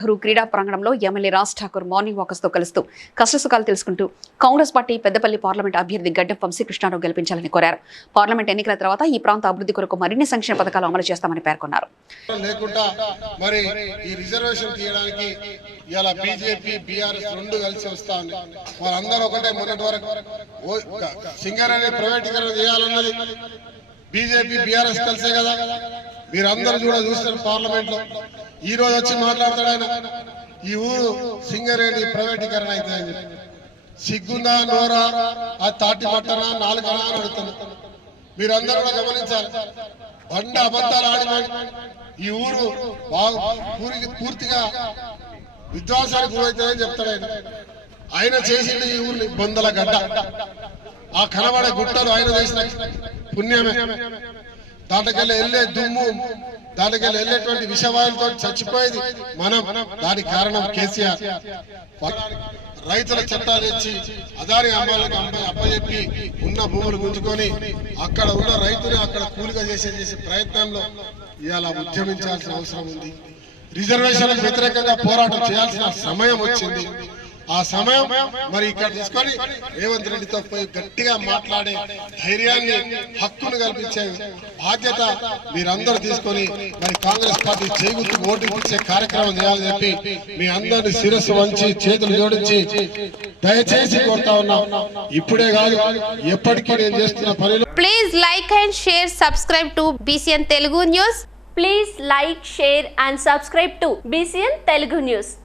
నెహ్రూ క్రీడా ప్రాంగణంలో MLA Raj Thakur morning వాకర్స్తో కలుస్తూ కష్టసుఖాలు తెలుసుకుంటూ కాంగ్రెస్ పార్టీ పెద్దపల్లి పార్లమెంట్ అభ్యర్థి గడ్డం వంశీకృష్ణను గెలిపించాలని కోరారు. పార్లమెంట్ ఎన్నికల తర్వాత ఈ ప్రాంత అభివృద్ధి కొరకు మరిన్ని సంక్షేమ పథకాలు అమలు చేస్తామని పేర్కొన్నారు. బీజేపీ బీఆర్ఎస్ కలిసే కదా. మీరందరూ కూడా చూస్తారు పార్లమెంట్లో ఈ రోజు వచ్చి మాట్లాడతాడు ఆయన. ఈ ఊరు సింగరేణి ప్రైవేటీకరణ అయితే చెప్పి. సిగ్గుందా నోరా? ఆ తాటి పట్టనా నాలుగనా అని అడుగుతాను. మీరందరూ కూడా గమనించాలి. బండ అబద్ధాలు ఆడి ఈ ఊరు బాగు పూర్తిగా విధ్వాసానికి గురవుతుందని చెప్తాడు ఆయన. ఆయన చేసింది ఈ ఊరిని బొందల గడ్డ. ఆ కనబడే గుట్టలు ఆయన చేసిన పుణ్యమే. దాటకెళ్ళి వెళ్ళే దుమ్ము దాటకెళ్ళి వెళ్ళేటువంటి విషవాయులతో చచ్చిపోయేది మనం. దానికి కారణం కేసీఆర్. రైతుల చట్టాలు ఇచ్చి అదాని అమ్మాయిలకు అప్పచెప్పి ఉన్న భూములు గుంజుకొని అక్కడ ఉన్న రైతుని అక్కడ కూలిగా చేసే చేసే ప్రయత్నంలో ఇవాళ ఉద్యమించాల్సిన అవసరం ఉంది. రిజర్వేషన్లకు వ్యతిరేకంగా పోరాటం చేయాల్సిన సమయం వచ్చింది. ఆ సమయం మరి ఇక్కడ తీసుకొని రేవంత్ రెడ్డితో పోయి గట్టిగా మాట్లాడే ధైర్యాన్ని హక్కును కల్పించే బాధ్యత మీరందరూ తీసుకొని మరి కాంగ్రెస్ పార్టీ చేగుర్తు ఓటు ఇచ్చే కార్యక్రమం చేయాలని చెప్పి మీ అందరిని శిరస్సు వంచి చేతులు జోడించి దయచేసి కోరుతా ఉన్నాం. ఇప్పుడే కాదు ఎప్పటికీ నేను చేస్తున్న పనిలో please like and share subscribe to BCN Telugu news please like share and subscribe to BCN Telugu news